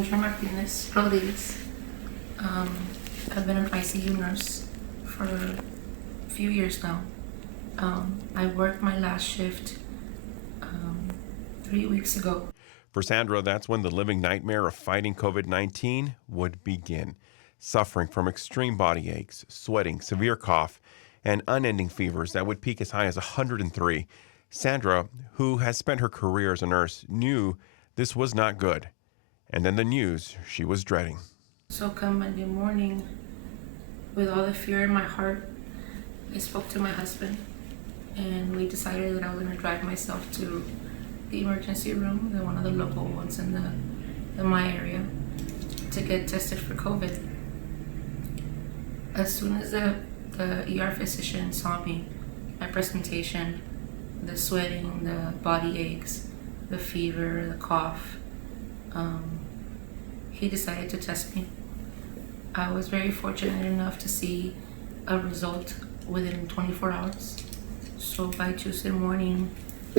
Sandra Martinez Rodriguez. I've been an ICU nurse for a few years now. I worked my last shift 3 weeks ago. For Sandra, that's when the living nightmare of fighting COVID-19 would begin. Suffering from extreme body aches, sweating, severe cough, and unending fevers that would peak as high as 103. Sandra, who has spent her career as a nurse, knew this was not good. And then the news she was dreading. So come Monday morning, with all the fear in my heart, I spoke to my husband, and we decided that I was going to drive myself to the emergency room, one of the local ones in my area, to get tested for COVID. As soon as the ER physician saw me, my presentation, the sweating, the body aches, the fever, the cough, he decided to test me. I was very fortunate enough to see a result within 24 hours. So by Tuesday morning,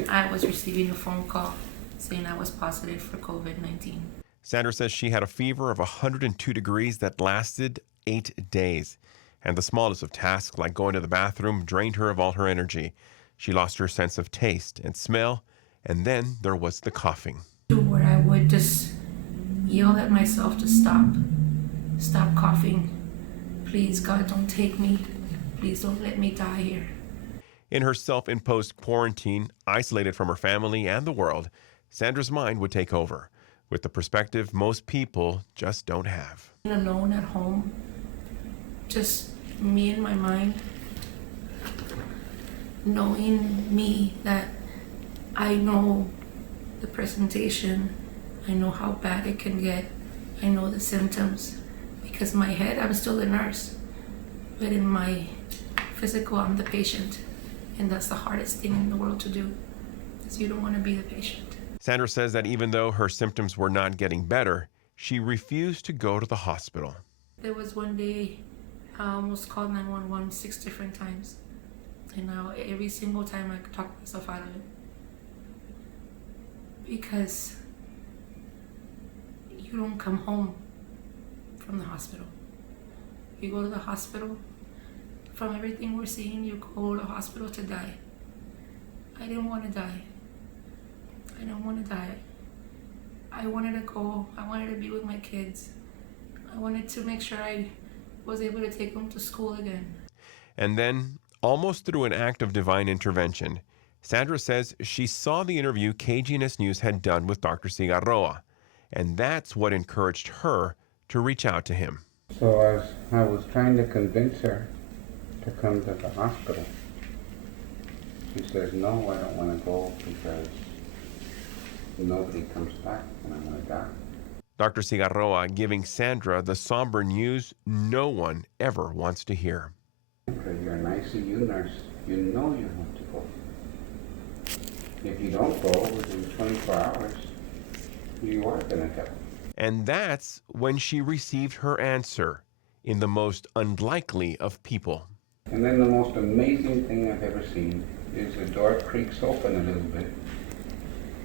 I was receiving a phone call saying I was positive for COVID-19. Sandra says she had a fever of 102 degrees that lasted 8 days. And the smallest of tasks, like going to the bathroom, drained her of all her energy. She lost her sense of taste and smell, and then there was the coughing. Where I would just yell at myself to stop coughing. Please, God, don't take me. Please don't let me die here. In her self-imposed quarantine, isolated from her family and the world, Sandra's mind would take over, with the perspective most people just don't have. Alone at home, just me and my mind, knowing me that I know the presentation, I know how bad it can get, I know the symptoms, because in my head I'm still a nurse, but in my physical I'm the patient, and that's the hardest thing in the world to do, because you don't want to be the patient. Sandra says that even though her symptoms were not getting better, she refused to go to the hospital. There was one day I almost called 911 6 different times, and now every single time I could talk myself out of it, because you don't come home from the hospital. You go to the hospital. From everything we're seeing, you go to the hospital to die. I didn't want to die. I don't want to die. I wanted to go. I wanted to be with my kids. I wanted to make sure I was able to take them to school again. And then, almost through an act of divine intervention, Sandra says she saw the interview KGNS News had done with Dr. Cigarroa, and that's what encouraged her to reach out to him. So I was trying to convince her to come to the hospital. She says, no, I don't want to go because nobody comes back and I'm going to die. Dr. Cigarroa giving Sandra the somber news no one ever wants to hear. You're an ICU nurse. You know you have to go. If you don't go within 24 hours, you are going to die. And that's when she received her answer in the most unlikely of people. And then the most amazing thing I've ever seen is the door creaks open a little bit,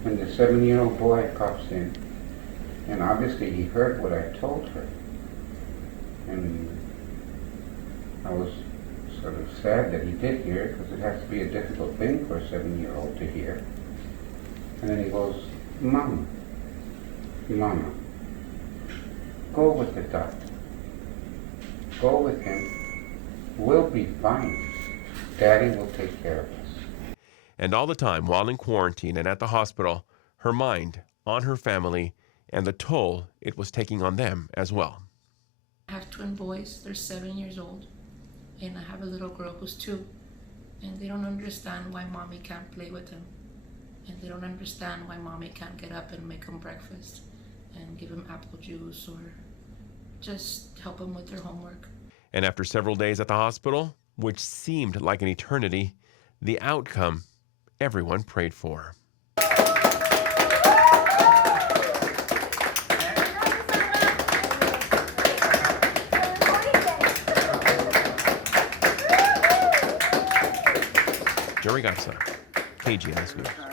and the 7-year-old boy pops in. And obviously he heard what I told her. And I was sort of sad that he did hear it, because it has to be a difficult thing for a 7-year-old to hear. And then he goes, Mama, go with the doctor. Go with him. We'll be fine. Daddy will take care of us. And all the time, while in quarantine and at the hospital, her mind on her family and the toll it was taking on them as well. I have twin boys. They're 7 years old, and I have a little girl who's 2, and they don't understand why mommy can't play with them, and they don't understand why mommy can't get up and make them breakfast and give them apple juice or just help them with their homework. And after several days at the hospital, which seemed like an eternity, the outcome everyone prayed for. Jerry Garza, KGNS News.